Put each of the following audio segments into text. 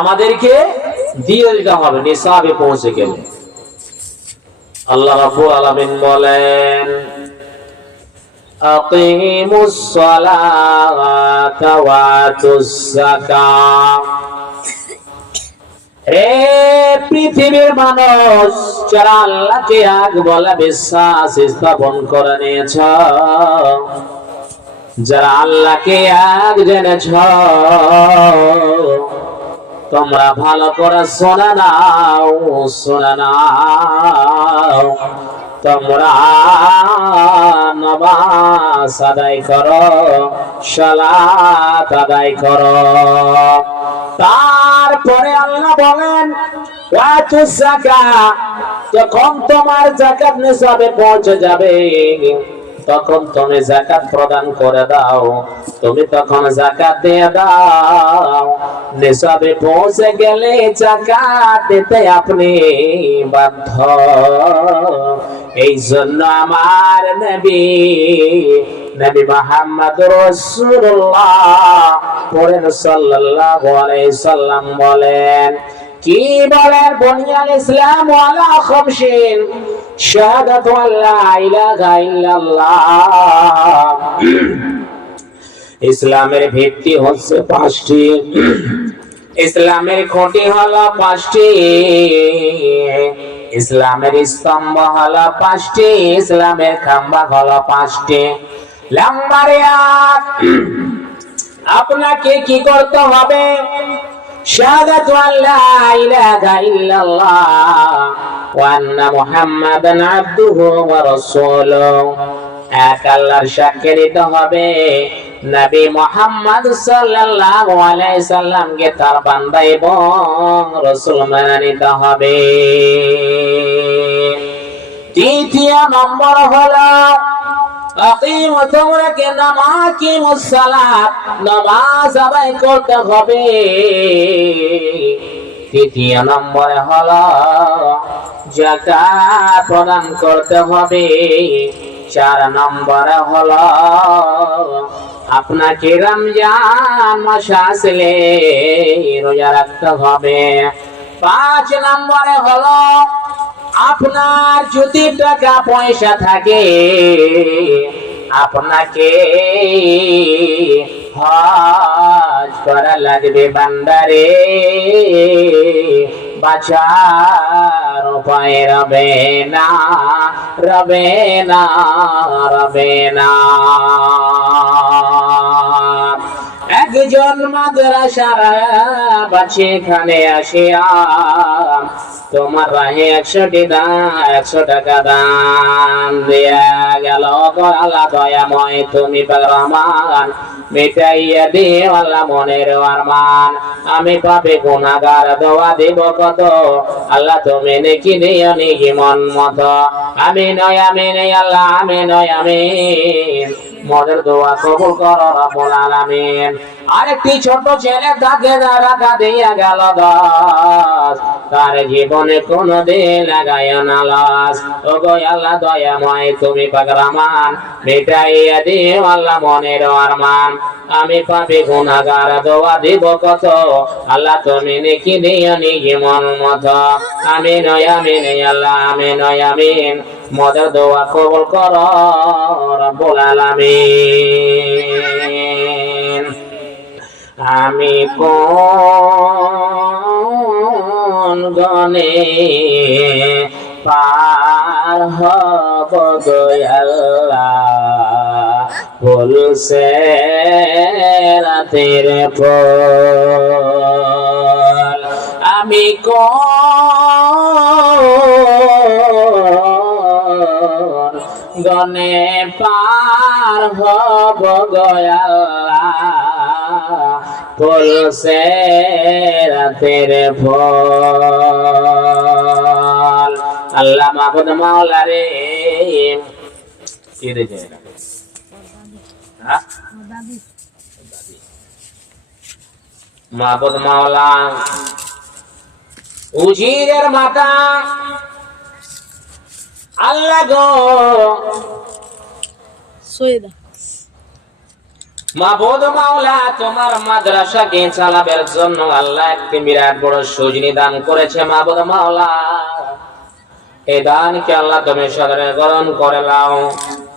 আমাদেরকে দিয়ে দিতে হবে, নিসাবে পৌঁছে গেলে। আল্লাহ রাব্বুল আলামিন বলেন পৃথিবীর মানুষ, যারা আল্লাহকে আগ বলা বিশ্বাস স্থাপন করে নিয়েছ, যারা আল্লাহকে আগ জেনেছ তোমরা ভালো করে শোনা নাও শোনা নাও। তোমরা নমাজ আদায় করো, সালাত আদায় করো। তারপরে আল্লাহ বলেন যখন তোমার জাকাত নিসাবে পৌঁছে যাবে তখন তুমি জাকাত প্রদান করে দাও, তুমি তখন জাকাত দিয়ে দাও। নিসাবে পৌঁছে গেলে জাকাত দিতে আপনি বাধ্য। এই জন্য আমার নবী নবী মোহাম্মদ রাসূলুল্লাহ পড়েন সাল্লাল্লাহু আলাইহি সাল্লাম বলেন, কি বলেন বনিয়াল ইসলাম ওয়ালা খামসিন? শাহাদাতু আল্লা ইলাহা ইসলামের ভিত্তি হচ্ছে পাঁচটি। ইসলামের খুঁটি হলো পাঁচটি। ইসলামের স্তম্ভ হলো পাঁচটি। ইসলামের খাম্বা হলো পাঁচটি। নাম্বার আপনাকে কি করতে হবে? শাহাদাতু এক আল্লাহর সাক্ষী দিতে হবে। নবী মোহাম্মদ সাল্লাল্লাহু আলাইহি তার বান্দা এবং রাসূল মেনে নিতে হবে। তৃতীয় নম্বর হলো আকিম তোমরা কে নামাকিমুস সালাত নামাজ আদায় করতে হবে তৃতীয় নম্বরে হলো জাকাত প্রদান করতে হবে। চার নম্বরে হলো আপনাকে রমজান মাস আসলে রোজা রাখতে হবে। পাঁচ নম্বরে হলো আপনার যদি টাকা পয়সা থাকে, আপনাকে হজ করা লাগবে বান্দারে। বাঁচার উপায় রবে না রবে না রবে না। একজন মাদ্রাসার বাচ্চা এখানে আসিয়া তোমার রাহে একশোটি দান একশো টাকা দান দিয়া গেল আল্লাহ দয়াময় তুমি রহমান মিটাইয়া দিও আল্লাহ মনের আরমান আমি পাবে গুণাগার দোয়া দিব কত? আল্লাহ তুমি নেকি দিও নিকি মন মতো। আমি নয়, আমি নেই আল্লাহ, আমি নয়, আমি মনের দোয়া কবুল করো রব্বুল আলামিন। আরেকটি ছোট ছেলে তাকে রাখা দিয়া গেল দাস। তার জীবনে কোন দিন লাগায় না লাস ও গো আল্লাহ দয়াময়, তুমি পাগরামান মিটাইয়া দিও আল্লাহ মনের আরমান। আমি পাপি গুনাহগার দোয়া দিব কত? আল্লাহ তুমি নেকি দিও নিকি মন মতো। আমি নয় আমি নেই আল্লাহ আমি নয় আমিন। মদের দোয়া কবুল করো, রব্বুল আলামিন। আমি কোন গনে পার হব দয়াল্লা বলছে রাতের পর আমি কোন গনে পার হব গয়াল্লা বলছে রাতের ফল। আল্লাহ মাহবুদ মাওলা রে। কি দেখে মাহবুদ মাওলা। উজিরের মাতা। আল্লাহ গো। সৈয়দা। মাবুদ মাওলা তোমার মাদ্রাসাকে চালাবের জন্য আল্লাহ একটি বিরাট বড় সুজনি দান করেছে মাবুদ মাওলা। এই দানকে আল্লাহ তুমি সাধারণ গ্রহণ করে নাও।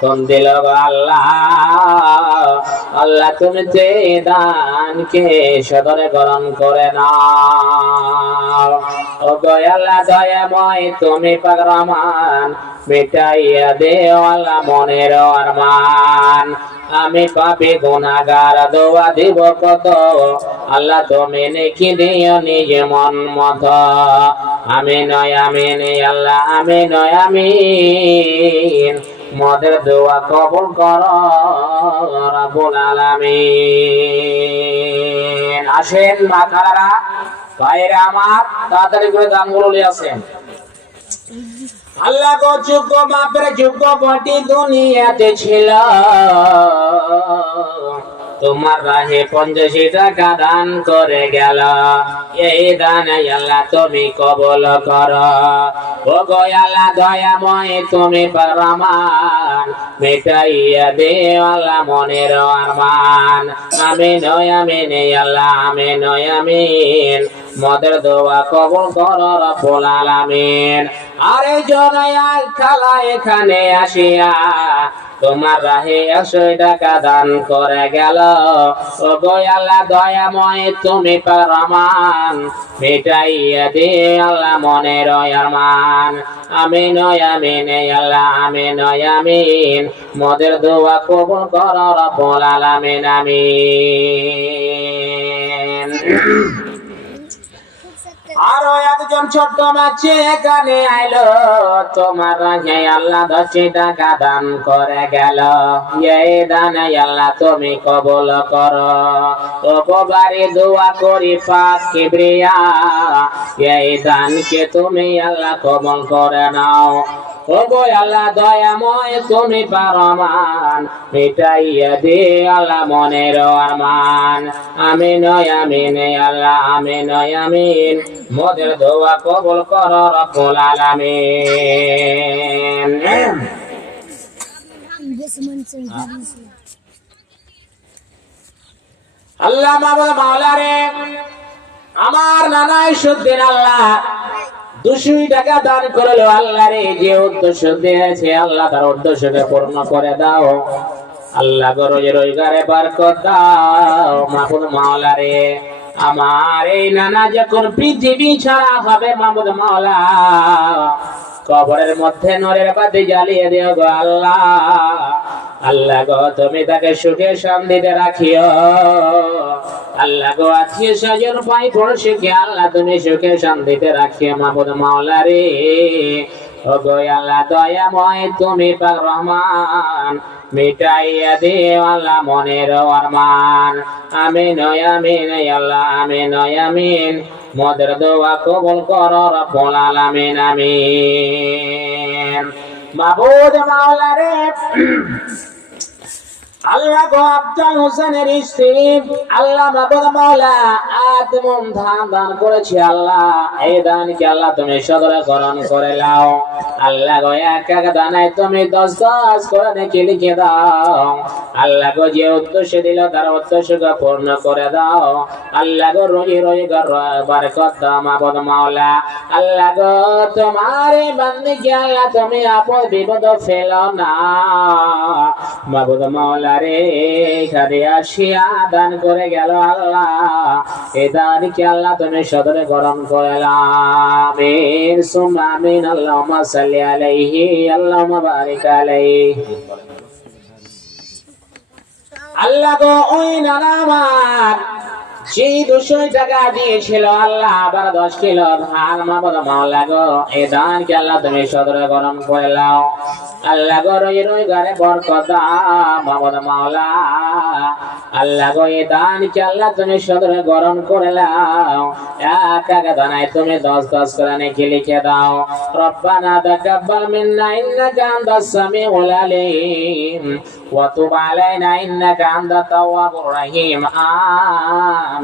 কোন দিল আল্লাহ আল্লাহ তুমি তে দানকে সদরে গ্রহণ করে না ও গো আল্লাহ দয়াময়, তুমি পাগরামান মিটাইয়া দে আল্লাহ মনের আরমান আমি পাপি গুনাগার দোয়া দিব কত? আল্লাহ তুমি নেকি দিও নিজ মন মত। আমি নয় আমি আল্লাহ, আমি নয় আমি মদের দোয়া কবুল কর রাবুল আলামিন। আসেন মা খালারা ভাইরা আমার, তাড়াতাড়ি করে দানগুলো নিয়ে আসেন। আল্লাহ কো যোগ্য মাপের যোগ্য বটি দুনিয়াতে ছিল। তোমার রাহে পঞ্চাশি টাকা দান করে গেল। এই দান আল্লাহ তুমি কবল কর। ও গো আল্লাহ দয়াময়, তুমি পারমান মেটাইয়া দে আল্লাহ মনের আরমান। আমি নয়, আমি নেই আল্লাহ আমি নয়, আমিন। মদের দোয়া কবল কর রব্বুল আলামিন। আরে জনায়া খালা এখানে আসিয়া তোমার রাহে একশো টাকা দান করে গেল। ও গোয়াল্লা দয়াময়, তুমি পারমান মিটাইয়া দে আল্লাহ মনের আরমান আমি নয় আমি নেই আল্লাহ আমি আমিন। মদের দোয়া কবুল কর, রব্বুল আলামিন, আমিন। আরও একজন ছোট্ট বাচ্চা এখানে আইলো। তোমার রাগে আল্লাহ দশটি টাকা দান করে গেল। এই দানে আল্লাহ তুমি কবল করো। উপবারে দোয়া করি পাক কিবরিয়া। এই দানকে তুমি আল্লাহ কবল করে নাও। ও গো আল্লাহ, দয়াময় তুমি পারমান। মিটাইয়া দে আল্লাহ মনের আরমান আমি নয় আমি আল্লাহ, আমিন মোদের দোয়া কবুল কর রব্বুল আলামিন। আল্লাহ মাওলা রে আমার নানাই সুদ্দিন আল্লাহ টাকা করল আল্লাহ রে, যে তার পূর্ণ করে দাও। আল্লাহ রোজগারে দাও মাওলা রে। আমার এই নানা যখন পৃথিবী ছাড়া হবে মাহমুদ মাওলা কবরের মধ্যে নরের বাতি জ্বালিয়ে দিও গো আল্লাহ। আল্লাহ গো, তুমি তাকে সুখে শান্তিতে রাখিও। আল্লাহ গো, আত্মীয় স্বজন পাই পড়শিকে আল্লাহ, তুমি সুখে শান্তিতে রাখিও মাহমুদ মাওলা রে ও গো আল্লাহ, দয়াময় তুমি পাক রহমান। মিটাইয়া দে আল্লাহ মনের আরমান আমিন আমিন আল্লাহ, আমিন আমিন। মদের দোয়া কবুল কর রব্বুল আলামিন আমিন। মাবুদ মাওলা রে আল্লাহ আল্লাহ মাওলা ধান আল্লাহ। দানকে আল্লাহ তুমি করে নাও? আল্লাহ গো তুমি দশ দশ করে দাও। আল্লাহ যে উদ্দেশ্য দিল তার উদ্দেশ্যকে পূর্ণ করে দাও। আল্লাহ গো রোজি রোজি বারকত দাও মাবুদ মাওলা। আল্লাহ গো তোমার এই তুমি আপদ বিপদ ফেলো না। মাবুদ মাওলা রে এখানে আসিয়া দান করে গেল আল্লাহ। এ দানকে আল্লাহ তুমি সদরে গরম করলাম। আমিন সুম্মা আমিন, আল্লাহুম্মা আলাইহি, আল্লাহুম্মা বারিক আলাইহি। আল্লাহ গো, ওই নানা সেই দুশো টাকা দিয়েছিল আল্লাহ, আবার দশ কিলো ধান মাবদ মাওলা গো, এই দানকে আল্লাহ তুমি সদরে গরম করে আল্লাহ গো রই রই ঘরে বরকত মাবদ মাওলা। আল্লাহ গো, এই দানকে আল্লাহ তুমি সদরে গরম করে লাও এক এক দানায় তুমি দশ দশ করে নাকি লিখে দাও। রব্বানা তাকাব্বাল মিন্না ইন্নাকা আনতাস সামিউল আলিম। ওয়া তুব আলাইনা ইন্নাকা আনতাত তাওয়াবুর রহিম। আমিন